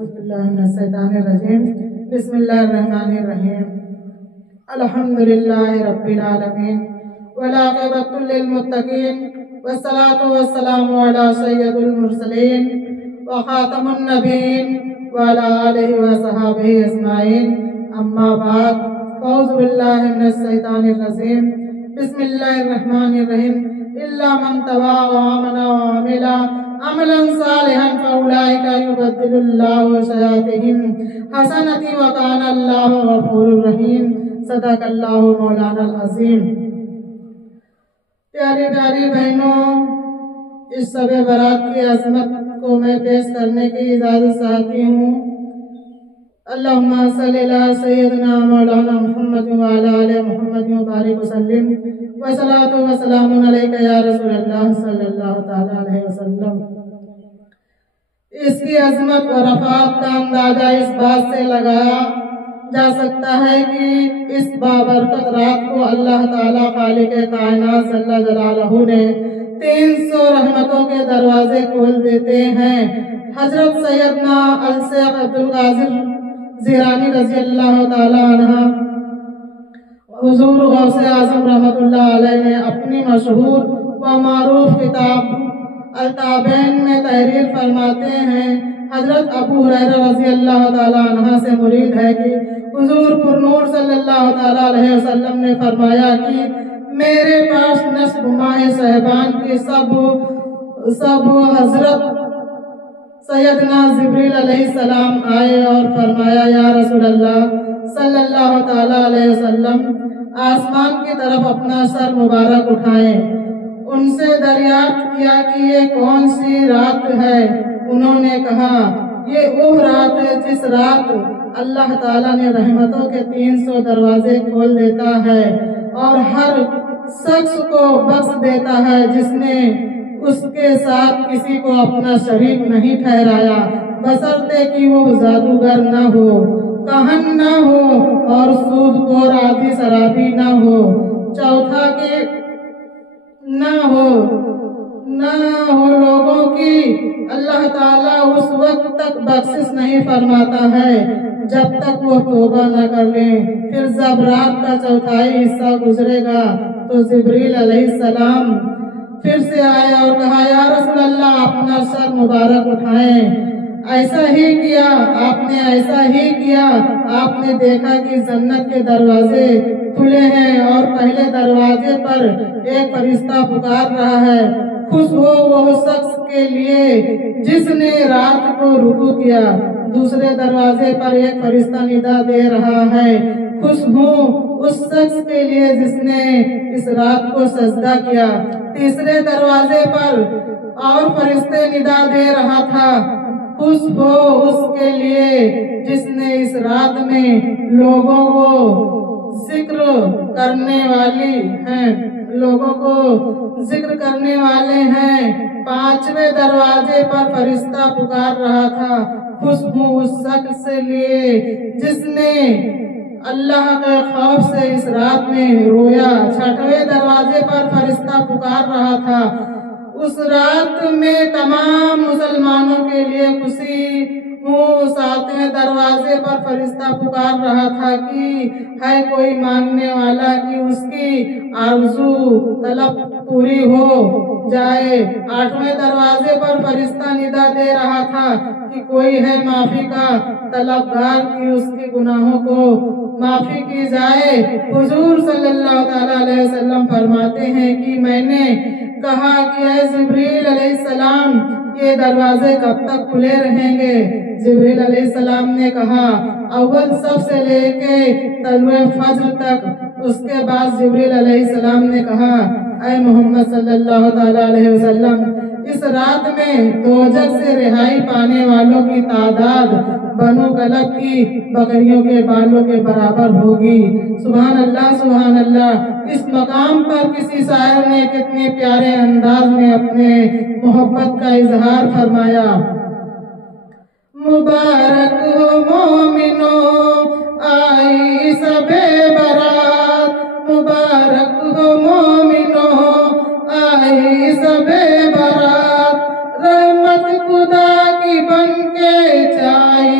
أعوذ بالله من الشيطان الرجيم بسم الله الرحمن الرحيم الحمد لله رب العالمين والعاقبة للمتقين والصلاة والسلام على سيد المرسلين وخاتم النبيين وعلى آله وصحابه أجمعين أما بعد أعوذ بالله من الشيطان الرجيم بسم الله الرحمن الرحيم إلا من تاب وآمن وعمل عملا صالحا فأولئك يبدل الله سيئاتهم حسنات وكان الله غفور رحيم صدق اللہ مولانا العظیم۔ پیاری پیاری بہنوں، اس شب برات کی عظمت کو میں پیش کرنے کی اجازت چاہتی ہوں۔ اللہم صلی علی سیدنا مولانا محمد وعلی آل محمد وبارک وسلم والصلاۃ والسلام علیک یا رسول اللہ صلی اللہ تعالی علیہ وسلم۔ اس کی عظمت و رفعت کا اندازہ اس بات سے لگایا جا سکتا ہے کہ اس بابرکت رات کو اللہ تعالیٰ خالق کائنات جل جلالہ نے 300 رحمتوں کے دروازے کھول دیتے ہیں۔ حضرت سیدنا الشیخ عبدالقادر جیلانی رضی اللہ تعالیٰ عنہ حضور غوث اعظم رحمۃ اللہ علیہ نے اپنی مشہور و معروف کتاب التابعین میں تحریر فرماتے ہیں۔ حضرت ابو ہریرہ رضی اللہ تعالیٰ عنہ سے مرید ہے کہ حضور پر نور صلی اللہ تعالیٰ علیہ وسلم نے فرمایا کہ میرے پاس نصف ماہ صاحبان کی سب حضرت سیدنا جبریل علیہ السلام آئے اور فرمایا یا رسول اللہ صلی اللہ تعالیٰ علیہ وسلم آسمان کی طرف اپنا سر مبارک اٹھائیں۔ ان سے دریافت کیا کہ یہ کون سی رات ہے؟ انہوں نے کہا یہ وہ رات ہے جس رات اللہ تعالیٰ نے رحمتوں کے 300 دروازے کھول دیتا ہے اور ہر شخص کو بخش دیتا ہے جس نے اس کے ساتھ کسی کو اپنا شریک نہیں ٹھہرایا، بشرطے کہ وہ جادوگر نہ ہو، کہن نہ ہو اور سود خور عادی شرابی نہ ہو، چوتھا کہ نہ ہو لوگوں کی اللہ تعالیٰ اس وقت تک بخشش نہیں فرماتا ہے جب تک وہ توبہ نہ کر لیں۔ پھر جب رات کا چوتھائی حصہ گزرے گا تو جبریل علیہ السلام پھر سے آئے اور کہا یا رسول اللہ اپنا سر مبارک اٹھائیں۔ ایسا ہی کیا آپ نے دیکھا کہ جنت کے دروازے کھلے ہیں اور پہلے دروازے پر ایک فرشتہ پکار رہا ہے، خوش ہو وہ شخص کے لیے جس نے رات کو رکوع کیا۔ دوسرے دروازے پر ایک فرشتہ ندا دے رہا ہے، خوش ہوں اس شخص کے لیے جس نے اس رات کو سجدہ کیا۔ تیسرے دروازے پر اور فرشتے ندا دے رہا تھا، خوش ہو اس کے لیے جس نے اس رات میں لوگوں کو ذکر کرنے والے ہیں۔ پانچویں دروازے پر فرشتہ پکار رہا تھا، خوش ہوں اس شخص سے لیے جس نے اللہ کے خوف سے اس رات میں رویا۔ چھٹویں دروازے پر فرشتہ پکار رہا تھا، اس رات میں تمام مسلمانوں کے لیے خوشی ہوں۔ ساتویں دروازے پر فرشتہ پکار رہا تھا کہ ہے کوئی مانگنے والا کہ اس کی آرزو طلب پوری ہو جائے۔ آٹھویں دروازے پر فرشتہ ندا دے رہا تھا کہ کوئی ہے معافی کا طلبگار کہ اس کے گناہوں کو معافی کی جائے۔ حضور صلی اللہ تعالیٰ علیہ وسلم فرماتے ہیں کہ میں نے کہا کہ اے جبریل علیہ السلام یہ دروازے کب تک کھلے رہیں گے؟ جبریل علیہ السلام نے کہا اول صف سے لے کے طلوع فجر تک۔ اس کے بعد جبریل علیہ السلام نے کہا اے محمد صلی اللہ تعالیٰ علیہ وسلم اس رات میں دوزخ سے رہائی پانے والوں کی تعداد بنو کلب کی بکریوں کے بالوں کے برابر ہوگی۔ سبحان اللہ سبحان اللہ۔ اس مقام پر کسی شاعر نے کتنے پیارے انداز میں اپنے محبت کا اظہار فرمایا، مبارک ہو مومنوں آئی سب برات، مبارک ہو مومنوں آئی سب برات، رحمت خدا کی بن کے چائی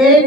1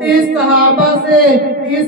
30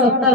70